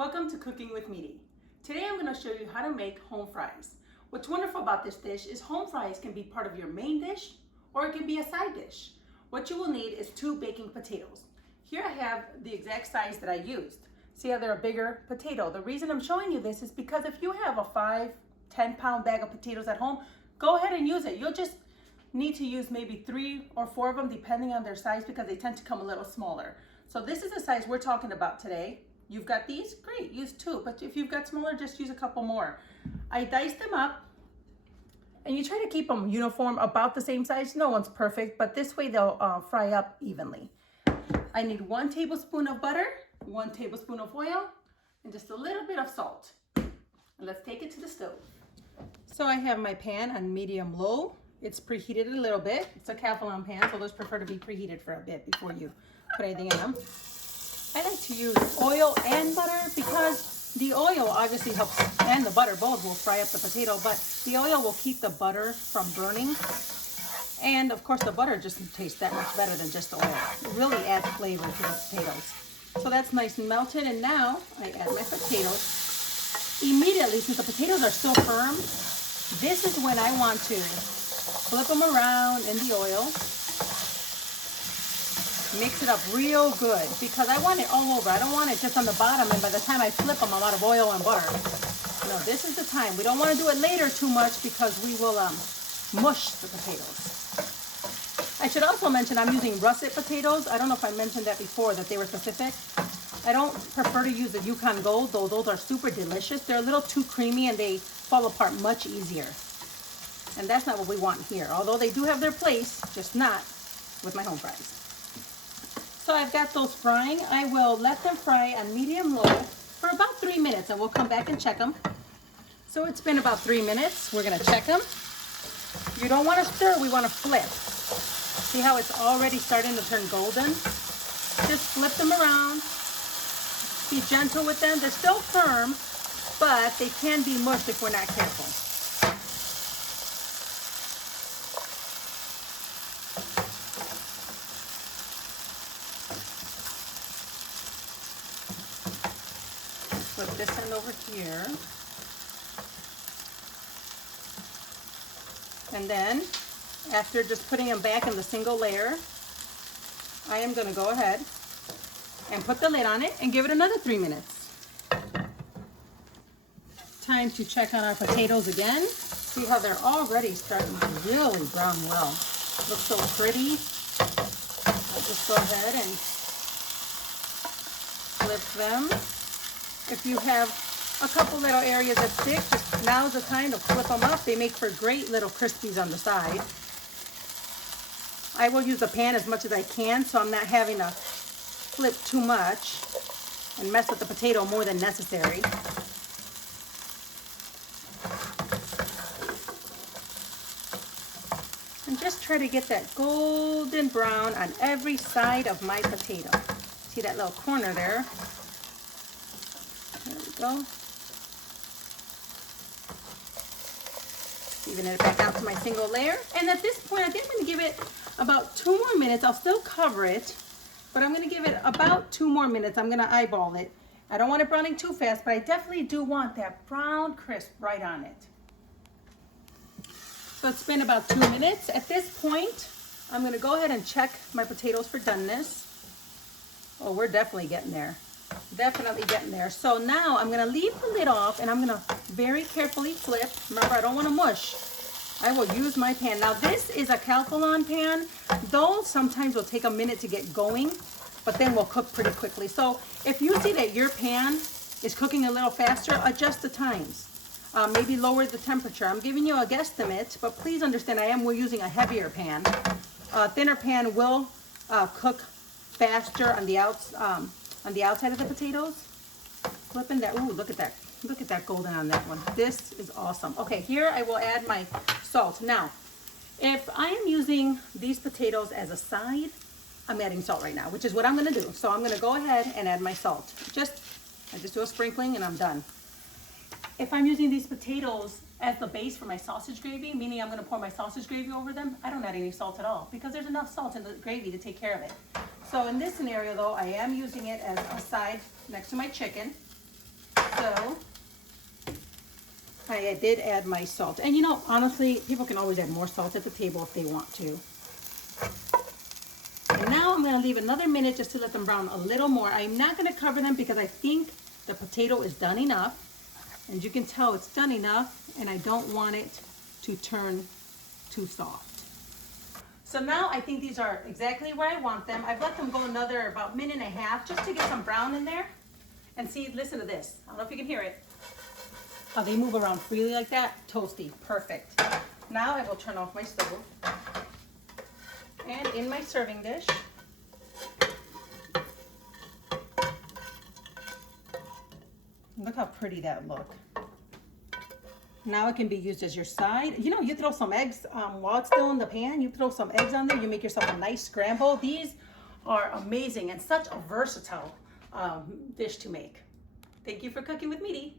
Welcome to Cooking with Meaty. Today I'm going to show you how to make home fries. What's wonderful about this dish is home fries can be part of your main dish or it can be a side dish. What you will need is 2 baking potatoes. Here I have the exact size that I used. See how they're a bigger potato. The reason I'm showing you this is because if you have a 5-10 pound bag of potatoes at home, go ahead and use it. You'll just need to use maybe 3 or 4 of them depending on their size because they tend to come a little smaller. So this is the size we're talking about today. You've got these, great, use 2, but if you've got smaller, just use a couple more. I diced them up, and you try to keep them uniform, about the same size. No one's perfect, but this way they'll fry up evenly. I need 1 tablespoon of butter, 1 tablespoon of oil, and just a little bit of salt. And let's take it to the stove. So I have my pan on medium-low. It's preheated a little bit. It's a Calphalon pan, so those prefer to be preheated for a bit before you put anything in them. I like to use oil and butter because the oil obviously helps, and the butter, both will fry up the potato, but the oil will keep the butter from burning. And of course the butter just tastes that much better than just the oil. It really adds flavor to the potatoes. So that's nice and melted, and now I add my potatoes. Immediately, since the potatoes are still firm, this is when I want to flip them around in the oil. Mix it up real good because I want it all over. I don't want it just on the bottom and by the time I flip them I'm out of oil and butter. No, this is the time. We don't want to do it later too much because we will mush the potatoes. I should also mention I'm using russet potatoes. I don't know if I mentioned that before, that they were specific. I don't prefer to use the Yukon Gold, though those are super delicious. They're a little too creamy and they fall apart much easier. And that's not what we want here. Although they do have their place, just not with my home fries. So I've got those frying. I will let them fry on medium-low for about 3 minutes and we'll come back and check them. So it's been about 3 minutes. We're gonna check them. You don't wanna stir, we wanna flip. See how it's already starting to turn golden? Just flip them around. Be gentle with them. They're still firm, but they can be mushed if we're not careful. Put this end over here. And then, after just putting them back in the single layer, I am going to go ahead and put the lid on it and give it another 3 minutes. Time to check on our potatoes again. See how they're already starting to really brown well. Looks so pretty. I'll just go ahead and flip them. If you have a couple little areas that stick, just now's the time to flip them up. They make for great little crispies on the side. I will use the pan as much as I can, so I'm not having to flip too much and mess with the potato more than necessary. And just try to get that golden brown on every side of my potato. See that little corner there? There we go. Even it back out to my single layer. And at this point, I think I'm going to give it about 2 more minutes. I'll still cover it, but I'm going to give it about 2 more minutes. I'm going to eyeball it. I don't want it browning too fast, but I definitely do want that brown crisp right on it. So it's been about 2 minutes. At this point, I'm going to go ahead and check my potatoes for doneness. Oh, we're definitely getting there. Definitely getting there. So now I'm going to leave the lid off and I'm going to very carefully flip. Remember, I don't want to mush. I will use my pan. Now this is a Calphalon pan. Those sometimes will take a minute to get going, but then will cook pretty quickly. So if you see that your pan is cooking a little faster, adjust the times. Maybe lower the temperature. I'm giving you a guesstimate, but please understand we're using a heavier pan. A thinner pan will cook faster on the outside of the potatoes. Flipping that, ooh, look at that. Look at that golden on that one. This is awesome. Okay, here I will add my salt. Now, if I am using these potatoes as a side, I'm adding salt right now, which is what I'm gonna do. So I'm gonna go ahead and add my salt. I just do a sprinkling and I'm done. If I'm using these potatoes as the base for my sausage gravy, meaning I'm gonna pour my sausage gravy over them, I don't add any salt at all because there's enough salt in the gravy to take care of it. So in this scenario though, I am using it as a side next to my chicken. So I did add my salt. And you know, honestly, people can always add more salt at the table if they want to. And now I'm gonna leave another minute just to let them brown a little more. I'm not gonna cover them because I think the potato is done enough. And you can tell it's done enough, and I don't want it to turn too soft. So now I think these are exactly where I want them. I've let them go another about minute and a half just to get some brown in there. And see, listen to this. I don't know if you can hear it. How they move around freely like that. Toasty, perfect. Now I will turn off my stove. And in my serving dish, look how pretty that looks. Now it can be used as your side. You know, you throw some eggs while it's still in the pan. You throw some eggs on there. You make yourself a nice scramble. These are amazing and such a versatile dish to make. Thank you for cooking with Meaty.